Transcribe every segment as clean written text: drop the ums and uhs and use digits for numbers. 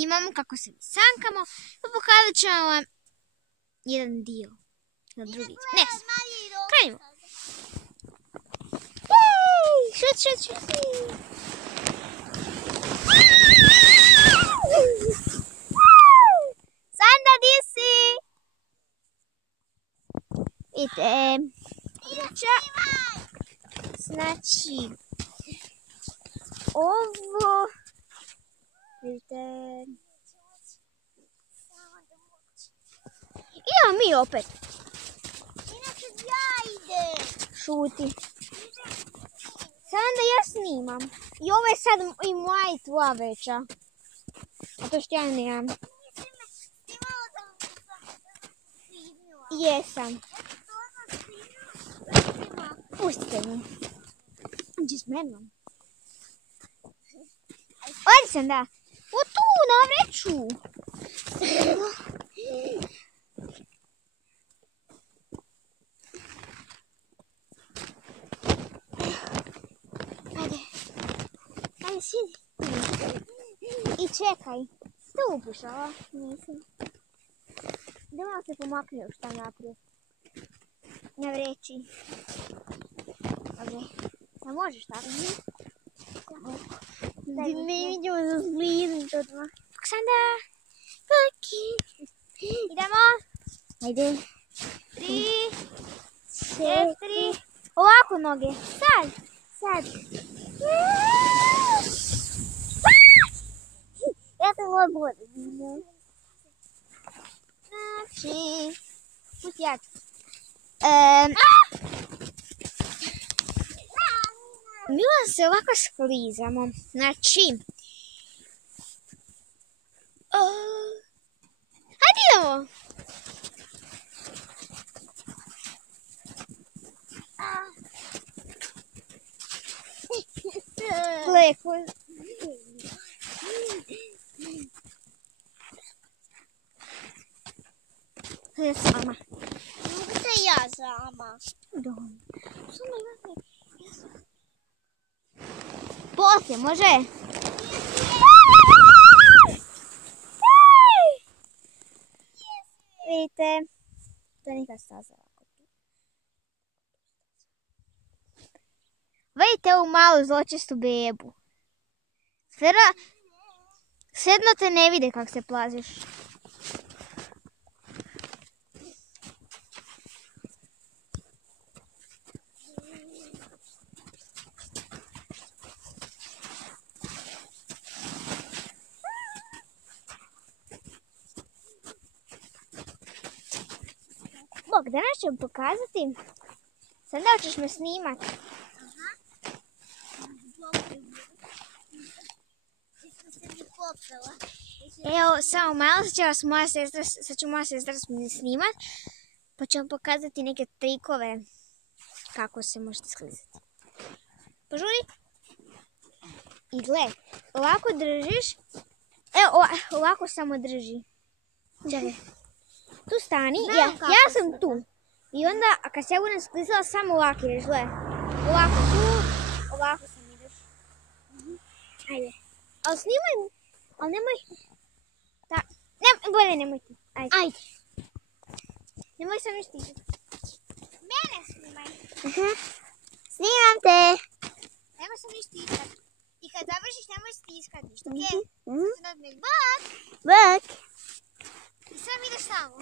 snimamo kako se sankamo, pa pokazat ćemo vam jedan dio. Drugi. Ne, krenimo. Šut. Sanda, di si? Vidite, znači, ovo, vidite, idemo mi opet. Inače ja idem. Šuti. Sada da ja snimam. I ovo je sad i moja i tvoja veća. A to što ja nemam. Jesam. Pustite mi. Gdje s menom? Ovdje sam, da. O tu, na vreću. Ajde, sidi. I čekaj. Stupiš ovo? Nisam. Da malo se pomakne još tam naprijed. Na vreći. Dobre. Da možeš tako? Ne vidimo za sliznić odmah. Oksanda! Paki! Idemo! Ajde. 3, 4. Ovako noge. Sad. Ja sam odgovoran. Znači... Pusti ja ću. Mi vam se ovako sklizamo. Znači... Hajde idemo! Lepo. Ja sama. Mogu se ja sama. Samo ja sam. Poslije, može? Vidite, to je neka staza. Vidite ovu malu zločestu bebu. Sedno te ne vide kako se plaziš. Bog, danas ću vam pokazati. Sada hoćeš me snimat. Evo, samo malo, sad će moja sestra snimat, pa ću vam pokazati neke trikove kako se možete sklizati. Požuri. I gle, ovako držiš, evo, ovako samo drži. Čekaj, tu stani, ja sam tu. I onda, kad se ja budem sklizala, samo ovako ideš, gle. Ovako tu, ovako sam ideš. Ajde. Ali snimaj, ali nemoj... Bolje nemoj ti. Ajde. Nemoj sam još stižati. Mene snimaj. Snimam te. Nemoj sam još stiskati. I kad završiš nemoj stiskati ništa, okej? Sad odmah bak. Bak. I sad ideš samo.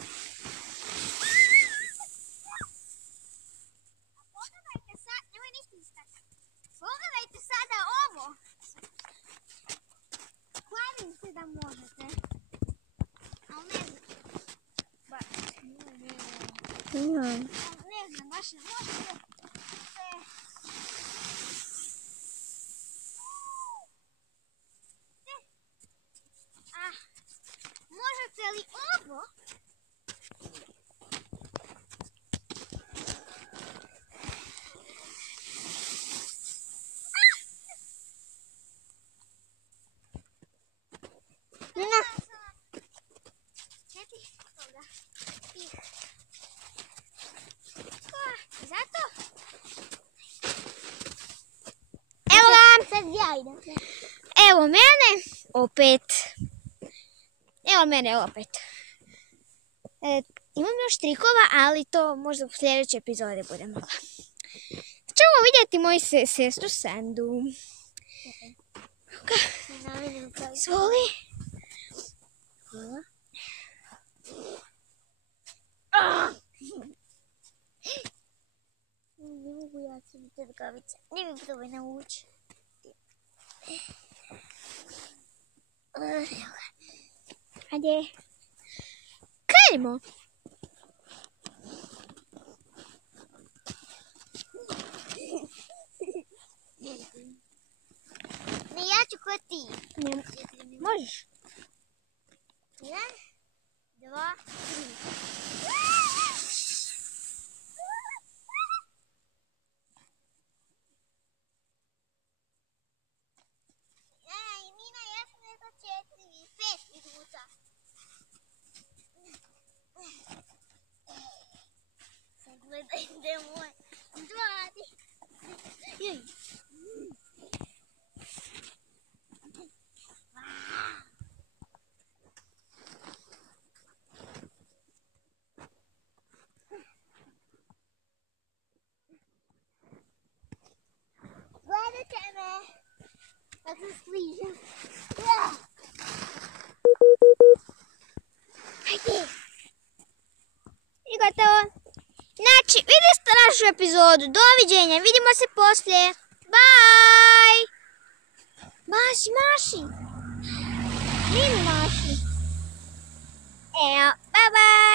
A pogledajte sad, nemoj ni stiskati. Pogledajte sada ovo. Kladim se da možete. Ali ne znam. Ne znam, baš ne možete. Možete li ovo? Zato? Evo ga! Sad ja idem. Evo mene, opet. Evo mene opet. Imam još trikova, ali to možda u sljedećoj epizodi bude mogla. Ćemo vidjeti moju sestru Sandu. Izvoli. Ne mogu ja skinuti rukavice. Ne mi probaj nauči. Ajde. Krenimo. Ne, ja ću ko ti. Možeš. 1, 2, 3. Nina, ja sam rekla 4, 5 minuta. Sad gledaj gde je moj. 2. Gledajte me. Kako se sližem. Ajde. I gotovo. Znači, vidjeli ste našu epizodu. Doviđenja. Vidimo se poslije. Bye. Maši. Nini maši. Evo, bye bye.